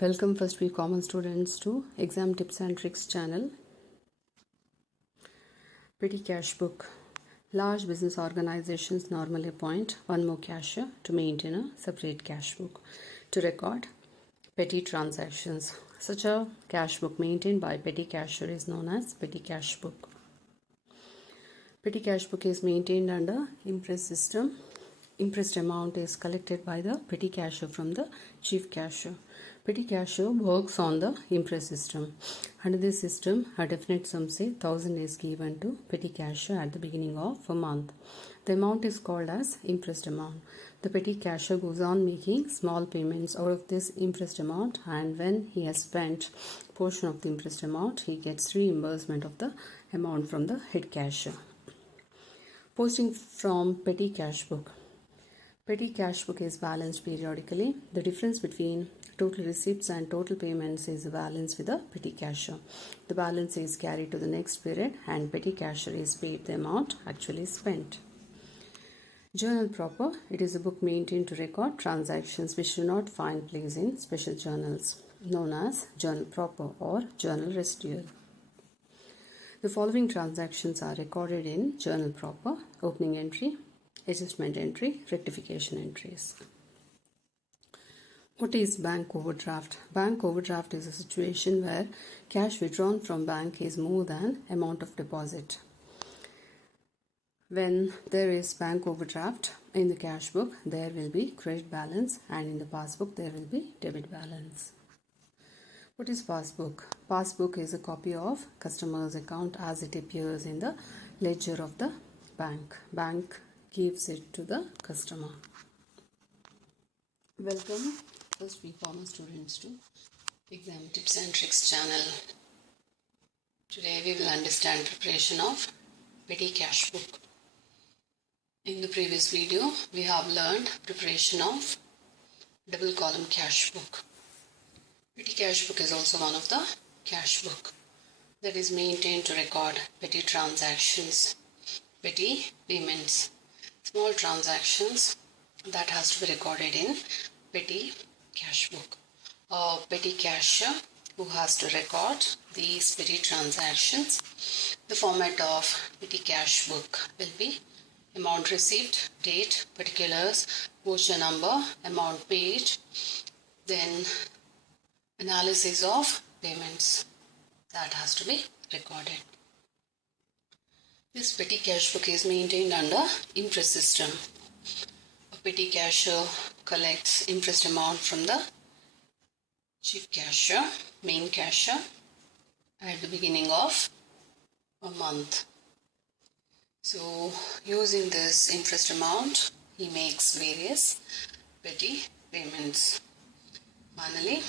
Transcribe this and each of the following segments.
Welcome first week common students to Exam Tips and Tricks channel. Petty cash book. Large business organizations normally appoint one more cashier to maintain a separate cash book to record petty transactions. Such a cash book maintained by petty cashier is known as petty cash book. Petty cash book is maintained under imprest system. Imprest amount is collected by the petty cashier from the chief cashier. Petty cashier works on the imprest system. Under this system, a definite sum, say 1000, is given to petty cashier at the beginning of a month. The amount is called as imprest amount. The petty cashier goes on making small payments out of this imprest amount, and when he has spent portion of the imprest amount, he gets reimbursement of the amount from the head cashier. Posting from petty cash book. Petty cash book is balanced periodically. The difference between total receipts and total payments is balanced with the petty cashier. The balance is carried to the next period and petty cashier is paid the amount actually spent. Journal proper. It is a book maintained to record transactions which do not find place in special journals, known as journal proper or journal residual. The following transactions are recorded in journal proper: opening entry, adjustment entry, rectification entries. What is bank overdraft? Bank overdraft is a situation where cash withdrawn from bank is more than amount of deposit. When there is bank overdraft in the cash book, there will be credit balance, and in the passbook there will be debit balance. What is passbook? Passbook is a copy of customer's account as it appears in the ledger of the bank. Bank gives it to the customer. Welcome first week common students to Exam Tips and Tricks channel. Today we will understand preparation of petty cash book. In the previous video we have learned preparation of double column cash book. Petty cash book is also one of the cash book that is maintained to record petty transactions, petty payments, small transactions that has to be recorded in petty cash book. A petty cashier who has to record these petty transactions. The format of petty cash book will be amount received, date, particulars, voucher number, amount paid, then analysis of payments that has to be recorded. This petty cash book is maintained under imprest system. A petty cashier collects imprest amount from the chief cashier, main cashier, at the beginning of a month. So using this interest amount, he makes various petty payments. Finally,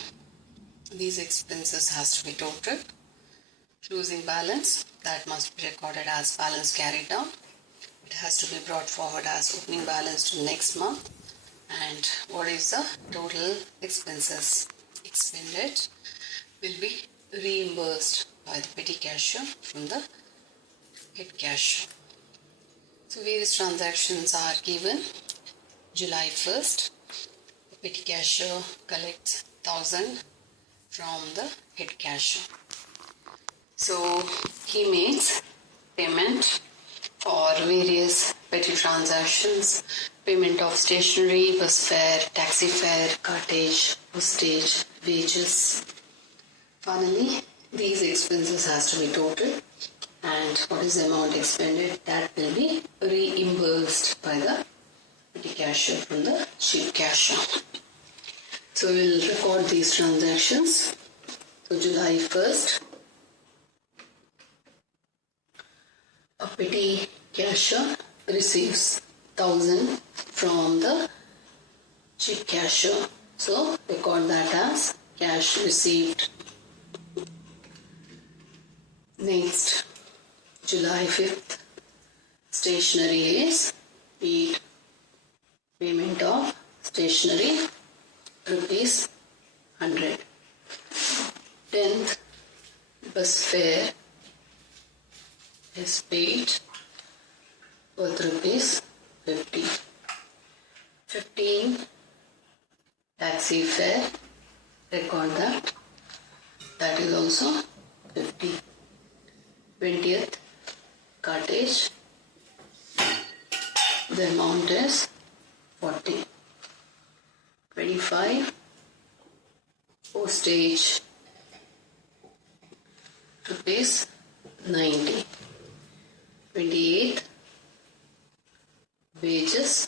these expenses has to be totaled. Closing balance, that must be recorded as balance carried down. It has to be brought forward as opening balance to next month. And what is the total expenses expended will be reimbursed by the petty cashier from the head cashier. So various transactions are given. July 1st, the petty cashier collects 1000 from the head cashier. So he makes payment for various petty transactions, payment of stationery, bus fare, taxi fare, cartage, postage, wages. Finally, these expenses has to be totaled, and what is the amount expended, that will be reimbursed by the petty cashier from the chief cashier. So we will record these transactions. So July 1st, a petty cashier receives 1000 from the chief cashier. So record that as cash received. Next, July 5th, stationery is paid. Payment of stationery rupees 100. 10th, bus fare is paid worth rupees 50. 15, taxi fare record that. That is also 50. 20th cartage, the amount is 40. 25 postage, rupees 90. 28th wages,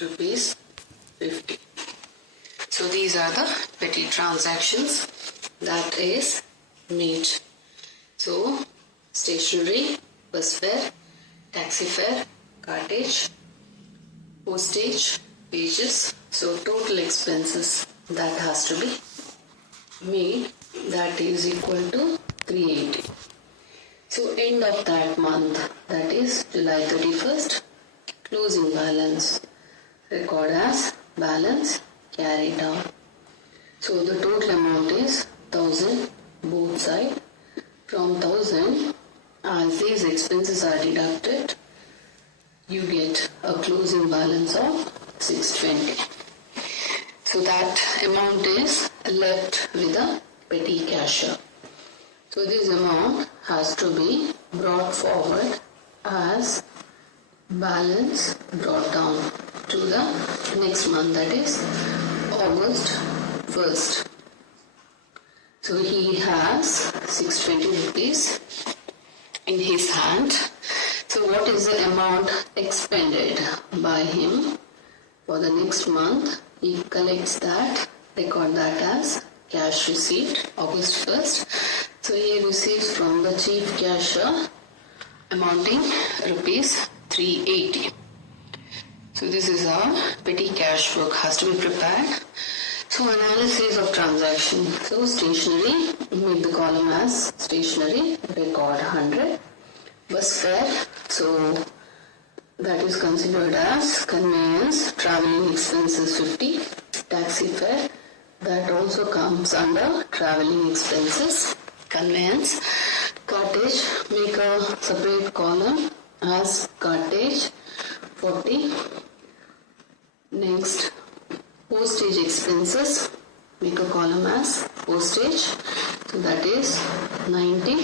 rupees 50. So these are the petty transactions that is made. So stationery, bus fare, taxi fare, cartage, postage, wages. So total expenses that has to be made, that is equal to 380. So end of that month, that is July 31st, closing balance, record as balance carried down. So the total amount is 1000 both sides. From 1000, as these expenses are deducted, you get a closing balance of 620. So that amount is left with a petty cashier. So this amount has to be brought forward as balance brought down to the next month, that is August 1st. So he has 620 rupees in his hand. So what is the amount expended by him for the next month? He collects that, record that as cash received August 1st. So he receives from the chief cashier amounting rupees 380. So this is how petty cash book has to be prepared. So analysis of transaction. So stationery, make the column as stationery, record 100. Bus fare, so that is considered as conveyance, travelling expenses 50. Taxi fare, that also comes under travelling expenses, conveyance. Cartage, make a separate column as cartage 40. Next, postage expenses, make a column as postage, so that is 90.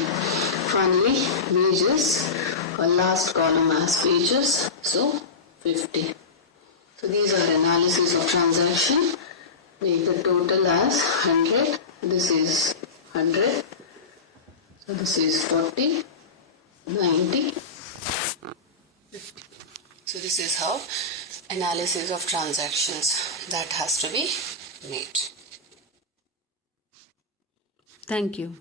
Finally, wages, a last column as wages, so 50. So these are analysis of transaction. Make the total as 100. This is 100. So this is 40, 90, 50. So this is how analysis of transactions that has to be made. Thank you.